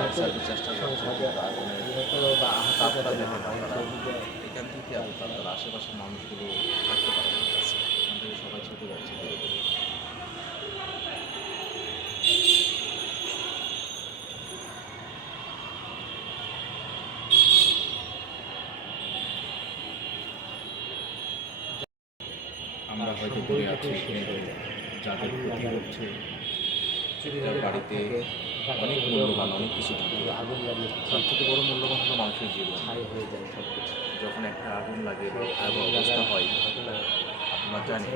Fire service চেষ্টা করছে আগুনের তাপটা দেখে এখান থেকে তার আশেপাশের মানুষগুলো থাকতে পারে না কাছে, এখান থেকে সবাই ছুটে যাচ্ছে ধীরে ধীরে। আমরা হয়তো পড়ে আছি, কিন্তু যাদের ক্ষতি হচ্ছে একটা বাড়িতে অনেক মূল্যবান অনেক কিছু থাকে, তার থেকে বড় মূল্যবান হলো মানুষের জীবন। যখন একটা আগুন লাগে বা ভয়াবহ অবস্থা হয়, আপনারা জানেন